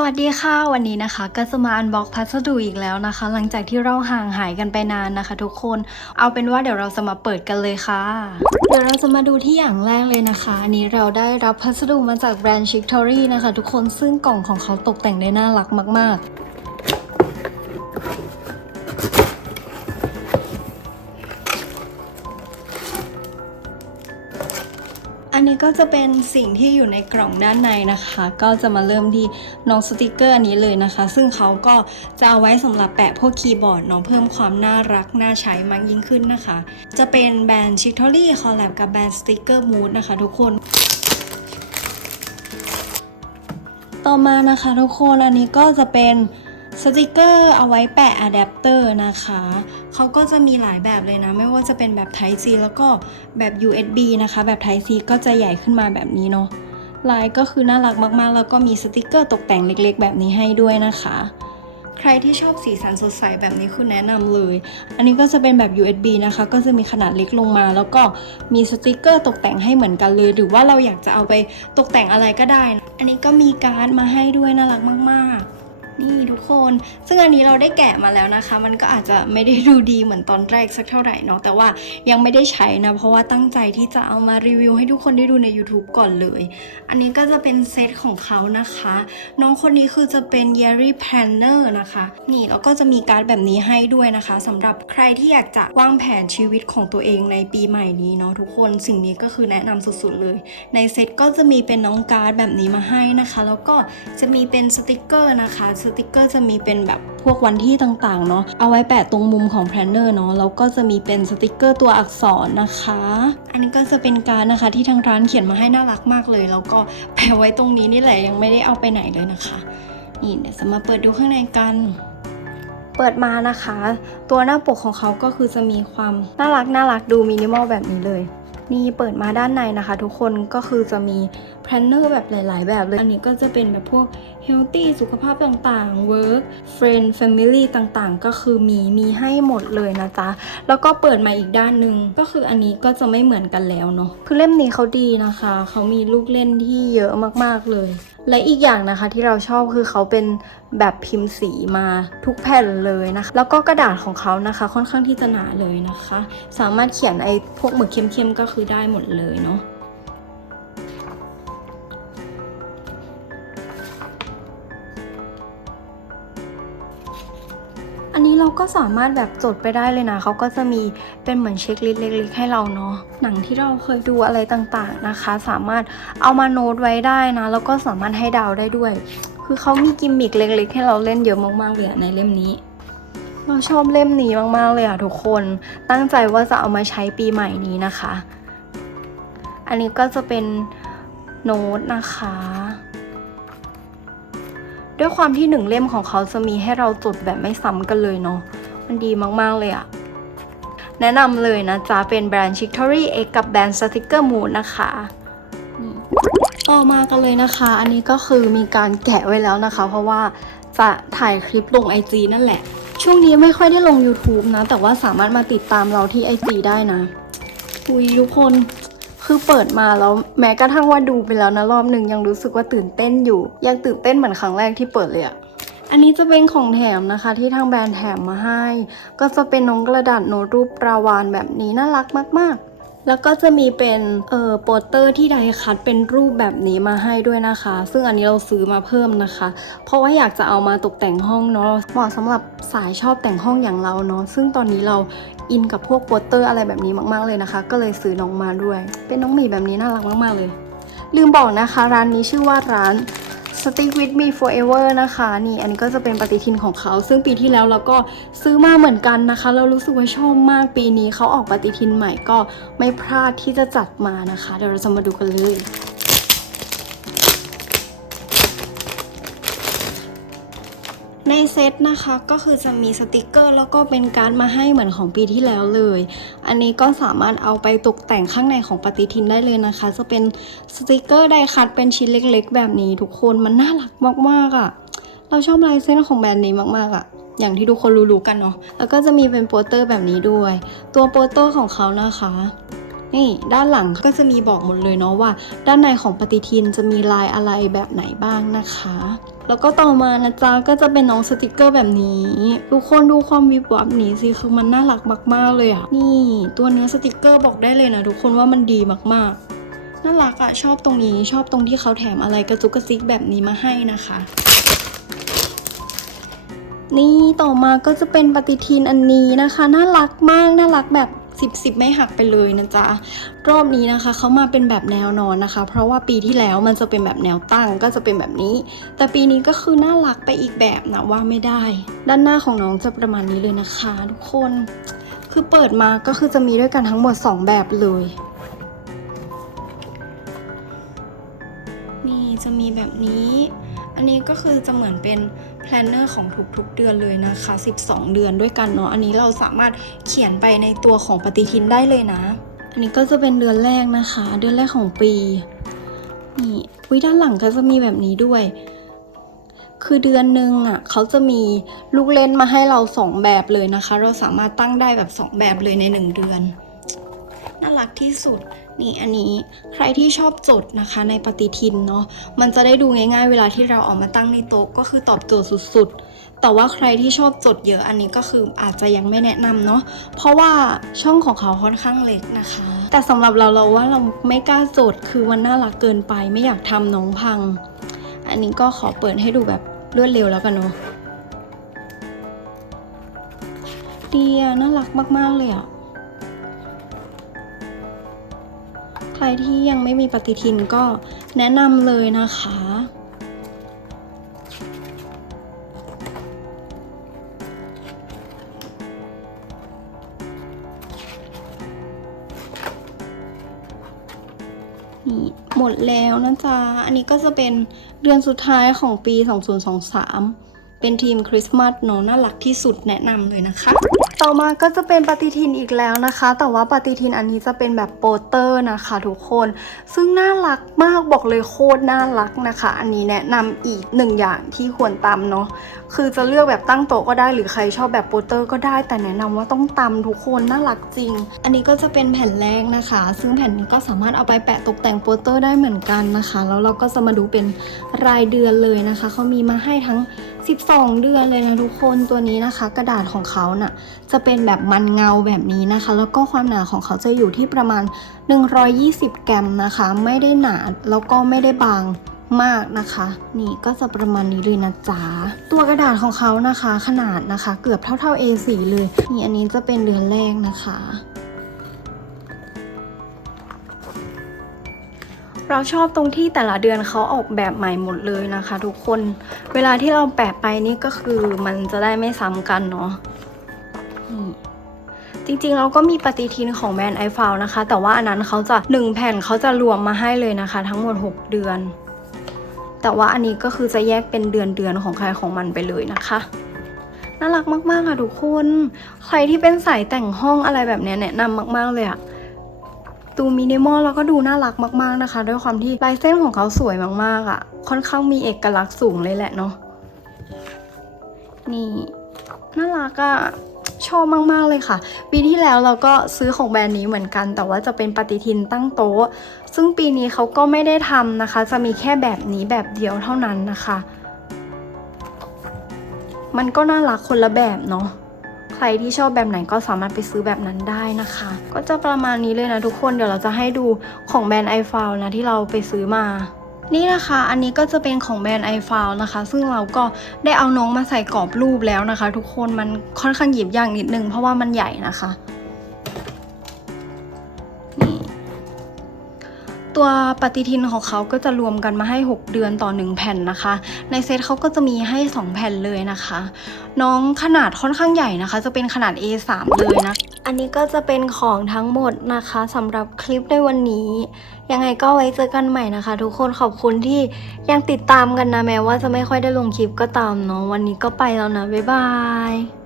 สวัสดีค่ะ วันนี้นะคะ ก็จะมาอันบ็อกพัสดุอีกแล้วนะคะ หลังจากที่เราห่างหายกันไปนานนะคะ ทุกคนเอาเป็นว่าเดี๋ยวเราจะมาเปิดกันเลยค่ะ เดี๋ยวเราจะมาดูที่อย่างแรกเลยนะคะ อันนี้เราได้รับพัสดุมาจากแบรนด์ชิคทอรี่นะคะ ทุกคนซึ่งกล่องของเขาตกแต่งได้น่ารักมาก ๆ ก็จะเป็นสิ่งที่อยู่ในกล่องด้านในนะคะ ก็จะมาเริ่มที่น้องสติกเกอร์อันนี้เลยนะคะ ซึ่งเขาก็จะเอาไว้สำหรับแปะพวกคีย์บอร์ดเนาะเพิ่มความน่ารักน่าใช้มากยิ่งขึ้นนะคะ จะเป็นแบรนด์ c h i c t o r y คอลแลบกับแบรนด์สติกเกอร์มูดนะคะทุกคน ต่อมานะคะทุกคนอันนี้ก็จะเป็นสติกเกอร์เอาไว้แปะอะแดปเตอร์นะคะ เขาก็จะมีหลายแบบเลยนะ ไม่ว่าจะเป็นแบบ Type C แล้วก็แบบ USB นะคะ แบบ Type C ก็จะใหญ่ขึ้นมาแบบนี้เนาะลายก็คือน่ารักมากๆ แล้วก็มีสติกเกอร์ตกแต่งเล็กๆ แบบนี้ให้ด้วยนะคะ ใครที่ชอบสีสันสดใสแบบนี้คือแนะนำเลย อันนี้ก็จะเป็นแบบ USB นะคะ ก็จะมีขนาดเล็กลงมา แล้วก็มีสติกเกอร์ตกแต่งให้เหมือนกันเลย หรือว่าเราอยากจะเอาไปตกแต่งอะไรก็ได้นะอันนี้ก็มีการ์ดมาให้ด้วยน่ารักมากๆ นี่ทุกคน ซึ่งอันนี้เราได้แกะมาแล้วนะคะ มันก็อาจจะไม่ได้ดูดีเหมือนตอนแรกสักเท่าไหร่เนาะแต่ว่ายังไม่ได้ใช้นะ เพราะว่าตั้งใจที่จะเอามารีวิวให้ทุกคนได้ดูใน YouTube ก่อนเลย อันนี้ก็จะเป็นเซตของเขานะคะ น้องคนนี้คือจะเป็น Yearly Planner นะคะ นี่แล้วก็จะมีการ์ดแบบนี้ให้ด้วยนะคะสำหรับใครที่อยากจะวางแผนชีวิตของตัวเองในปีใหม่นี้เนาะทุกคนสิ่งนี้ก็คือแนะนำสุดๆเลย ในเซตก็จะมีเป็นน้องการ์ดแบบนี้มาให้นะคะ แล้วก็จะมีเป็นสติกเกอร์นะคะติกเกอร์จะมีเป็นแบบพวกวันที่ต่างๆเนาะเอาไว้แปะตรงมุมของแพลนเนอร์เนาะแล้วก็จะมีเป็นสติกเกอร์ตัวอักษรนะคะ อันนี้ก็จะเป็นการนะคะที่ทางร้านเขียนมาให้น่ารักมากเลย แล้วก็แปะไว้ตรงนี้นี่แหละยังไม่ได้เอาไปไหนเลยนะคะนี่เดี๋ยวจะมาเปิดดูข้างในกันเปิดมานะคะ ตัวหน้าปกของเขาก็คือจะมีความน่ารักน่ารักดูมินิมอลแบบนี้เลย นี่เปิดมาด้านในนะคะ ทุกคนก็คือจะมีแพลนเนอร์แบบหลาย ๆ แบบเลย อันนี้ก็จะเป็นแบบพวกเฮลตี้สุขภาพต่างๆ work friend family ต่างๆ ก็คือมีมีให้หมดเลยนะจ๊ะ แล้วก็เปิดมาอีกด้านหนึ่งก็คืออันนี้ก็จะไม่เหมือนกันแล้วเนาะคือเล่มนี้เขาดีนะคะ เขามีลูกเล่นที่เยอะมากๆเลย และอีกอย่างนะคะที่เราชอบคือเขาเป็นแบบพิมพ์สีมาทุกแผ่นเลยนะคะ แล้วก็กระดาษของเขานะคะ ค่อนข้างที่จะหนาเลยนะคะ สามารถเขียนไอ้พวกหมึกเข้มๆก็คือได้หมดเลยเนาะ อันนี้เราก็สามารถแบบจดไปได้เลยนะ เขาก็จะมีเป็นเหมือนเช็คลิสต์เล็กๆให้เราเนาะ หนังที่เราเคยดูอะไรต่างๆนะคะ สามารถเอามาโน้ตไว้ได้นะ แล้วก็สามารถให้ดาวได้ด้วย คือเขามีกิมมิคเล็กๆ ให้เราเล่นเยอะมากๆเลยในเล่มนี้เราชอบเล่มนี้มากๆเลยอะทุกคน ตั้งใจว่าจะเอามาใช้ปีใหม่นี้นะคะ อันนี้ก็จะเป็นโน้ตนะคะ ด้วยความที่หนึ่งเล่มของเขาจะมีให้เราจดแบบไม่ซ้ำกันเลยเนาะมันดีมากๆเลยอะแนะนำเลยนะจ๊ะ เป็นแบรนด์ Chictory X กับแบรนด์ Sticker Mood นะคะนี่ต่อมากันเลยนะคะ อันนี้ก็คือมีการแกะไว้แล้วนะคะ เพราะว่าจะถ่ายคลิปลง IG นั่นแหละ ช่วงนี้ไม่ค่อยได้ลง YouTube นะ แต่ว่าสามารถมาติดตามเราที่ IG ได้นะ อุยทุกคน คือเปิดมาแล้วแม้กระทั่งว่าดูไปแล้วนะรอบหนึ่งยังรู้สึกว่าตื่นเต้นอยู่ ยังตื่นเต้นเหมือนครั้งแรกที่เปิดเลยอะอันนี้จะเป็นของแถมนะคะที่ทางแบรนด์แถมมาให้ ก็จะเป็นน้องกระดาษโน้ตรูปปราวานแบบนี้น่ารักมากๆ แล้วก็จะมีเป็นเอ่อโปสเตอร์ที่ไดคัตเป็นรูปแบบนี้มาให้ด้วยนะคะ ซึ่งอันนี้เราซื้อมาเพิ่มนะคะ เพราะว่าอยากจะเอามาตกแต่งห้องเนาะเหมาะสำหรับสายชอบแต่งห้องอย่างเราเนาะซึ่งตอนนี้เราอินกับพวกโปสเตอร์อะไรแบบนี้มาก ๆเลยนะคะ ก็เลยซื้อน้องมาด้วย เป็นน้องหมีแบบนี้น่ารักมากๆเลย ลืมบอกนะคะ ร้านนี้ชื่อว่าร้าน Stick with me forever นะคะ นี่อันนี้ก็จะเป็นปฏิทินของเขา ซึ่งปีที่แล้วเราก็ซื้อมาเหมือนกันนะคะ เรารู้สึกว่าชอบมากปีนี้เขาออกปฏิทินใหม่ก็ไม่พลาดที่จะจัดมานะคะ เดี๋ยวเราจะมาดูกันเลย ในเซตนะคะก็คือจะมีสติกเกอร์ แล้วก็เป็นการ์ดมาให้เหมือนของปีที่แล้วเลย อันนี้ก็สามารถเอาไปตกแต่งข้างในของปฏิทินได้เลยนะคะ จะเป็นสติกเกอร์ไดคัตเป็นชิ้นเล็กๆ แบบนี้ทุกคนมันน่ารักมากๆอะ่ะ เราชอบลายเส้นของแบรนด์นี้มากๆอะ่ะอย่างที่ทุกคนรู้ๆกันเนาะแล้วก็จะมีเป็นโปสเตอร์แบบนี้ด้วย ตัวโปสเตอร์ของเขานะคะนี่ด้านหลังก็จะมีบอกหมดเลยเนาะว่า ด้านในของปฏิทินจะมีลายอะไรแบบไหนบ้างนะคะ แล้วก็ต่อมานะจ๊ะก็จะเป็นน้องสติกเกอร์แบบนี้ ทุกคนดูความวิบวับนี้สิคือมันน่ารักมาก ๆ เลยอะนี่ตัวเนื้อสติกเกอร์บอกได้เลยนะทุกคนว่ามันดีมากๆน่ารักอะชอบตรงนี้ชอบตรงที่เขาแถมอะไรกระจุกกระซิกแบบนี้มาให้นะคะนี่ต่อมาก็จะเป็นปฏิทินอันนี้นะคะ น่ารักมากน่ารักแบบ 10 10 ไม่หักไปเลยนะจ๊ะ รอบนี้นะคะเขามาเป็นแบบแนวนอนนะคะ เพราะว่าปีที่แล้วมันจะเป็นแบบแนวตั้งก็จะเป็นแบบนี้ แต่ปีนี้ก็คือน่ารักไปอีกแบบนะว่าไม่ได้ ด้านหน้าของน้องจะประมาณนี้เลยนะคะ ทุกคน คือเปิดมาก็คือจะมีด้วยกันทั้งหมด 2 แบบเลย นี่จะมีแบบนี้ อันนี้ก็คือจะเหมือนเป็น พลนเนอร์ของทุกๆเดือนเลยนะคะ 12 เดือนด้วยกันเนาะอันนี้เราสามารถเขียนไปในตัวของปฏิทินได้เลยนะ อันนี้ก็จะเป็นเดือนแรกนะคะ เดือนแรกของปีนี่วิด้านหลังก็จะมีแบบนี้ด้วย คือเดือนหนึ่งอะเขาจะมีลูกเล่นมาให้เราสองแบบเลยนะคะ เราสามารถตั้งได้แบบสองแบบเลยในหนึ่งเดือนน่ารักที่สุด นี่อันนี้ใครที่ชอบจดนะคะในปฏิทินเนาะมันจะได้ดูง่ายๆ เวลาที่เราเอามาตั้งในโต๊ะก็คือตอบโจทย์สุดๆ แต่ว่าใครที่ชอบจดเยอะอันนี้ก็คืออาจจะยังไม่แนะนำเนาะเพราะว่าช่องของเขาค่อนข้างเล็กนะคะ แต่สำหรับเราเราว่าเราไม่กล้าจดคือมันน่ารักเกินไปไม่อยากทำน้องพัง อันนี้ก็ขอเปิดให้ดูแบบรวดเร็วแล้วกันเนาะดีอะน่ารักมากๆเลยอะ ใครที่ยังไม่มีปฏิทินก็แนะนำเลยนะคะ นี่หมดแล้วนะจ๊ะ อันนี้ก็จะเป็นเดือนสุดท้ายของปี 2023 เป็นทีมคริสต์มาสเนอะน่ารักที่สุดแนะนำเลยนะคะ ต่อมาก็จะเป็นปฏิทินอีกแล้วนะคะ แต่ว่าปฏิทินอันนี้จะเป็นแบบโปสเตอร์นะคะทุกคน ซึ่งน่ารักมากบอกเลยโคตรน่ารักนะคะ อันนี้แนะนำอีกหนึ่งอย่างที่ควรตำเนาะคือจะเลือกแบบตั้งโต๊ะก็ได้หรือใครชอบแบบโปสเตอร์ก็ได้ แต่แนะนำว่าต้องตำทุกคนน่ารักจริง อันนี้ก็จะเป็นแผ่นแรกนะคะ ซึ่งแผ่นนี้ก็สามารถเอาไปแปะตกแต่งโปสเตอร์ได้เหมือนกันนะคะ แล้วเราก็จะมาดูเป็นรายเดือนเลยนะคะเขามีมาให้ทั้ง 12 เดือนเลยนะทุกคนตัวนี้นะคะ กระดาษของเขาน่ะจะเป็นแบบมันเงาแบบนี้นะคะ แล้วก็ความหนาของเขาจะอยู่ที่ประมาณ 120กรมนะคะ ไม่ได้หนาแล้วก็ไม่ได้บางมากนะคะ นี่ก็จะประมาณนี้เลยนะจ๊ะตัวกระดาษของเขานะคะ ขนาดนะคะ เกือบเท่าเท่า A4 เลยนี่อันนี้จะเป็นเดือนแรกนะคะ เราชอบตรงที่แต่ละเดือนเขาออกแบบใหม่หมดเลยนะคะ ทุกคน เวลาที่เราแปะไปนี่ก็คือมันจะได้ไม่ซ้ำกันเนาะจริงๆ เราก็มีปฏิทินของแบรนด์ไอฟาวนะคะ แต่ว่าอันนั้นเขาจะ 1 แผ่นเขาจะรวมมาให้เลยนะคะ ทั้งหมด 6 เดือน แต่ว่าอันนี้ก็คือจะแยกเป็นเดือนเดือนของใครของมันไปเลยนะคะน่ารักมากๆค่ะทุกคน ใครที่เป็นสายแต่งห้องอะไรแบบนี้แนะนำมาก ๆ เลยอะ ดูมินิมอลแล้วก็ดูน่ารักมากๆนะคะ ด้วยความที่ลายเส้นของเขาสวยมากๆอะค่อนข้างมีเอกลักษณ์สูงเลยแหละเนาะนี่น่ารักอะชอบมาก ๆ เลยค่ะ ปีที่แล้วเราก็ซื้อของแบรนด์นี้เหมือนกัน แต่ว่าจะเป็นปฏิทินตั้งโต๊ะ ซึ่งปีนี้เขาก็ไม่ได้ทำนะคะ จะมีแค่แบบนี้แบบเดียวเท่านั้นนะคะ มันก็น่ารักคนละแบบเนาะ ใครที่ชอบแบบไหนก็สามารถไปซื้อแบบนั้นได้นะคะ ก็จะประมาณนี้เลยนะทุกคนเดี๋ยวเราจะให้ดูของแบรนด์ไอฟ l นะที่เราไปซื้อมานี่นะคะ อันนี้ก็จะเป็นของแบรนด์ i f ฟ l นะคะ ซึ่งเราก็ได้เอาน้องมาใส่กรอบรูปแล้วนะคะ ทุกคนมันค่อนข้างหยิบยากนิดนึงเพราะว่ามันใหญ่นะคะ ตัวปฏิทินของเขาก็จะรวมกันมาให้ 6 เดือนต่อ 1 แผ่นนะคะ ในเซตเขาก็จะมีให้ 2 แผ่นเลยนะคะ น้องขนาดค่อนข้างใหญ่นะคะ จะเป็นขนาด A3 เลยนะ อันนี้ก็จะเป็นของทั้งหมดนะคะสำหรับคลิปในวันนี้ ยังไงก็ไว้เจอกันใหม่นะคะ ทุกคนขอบคุณที่ยังติดตามกันนะแม้ว่าจะไม่ค่อยได้ลงคลิปก็ตามเนาะวันนี้ก็ไปแล้วนะบ๊ายบาย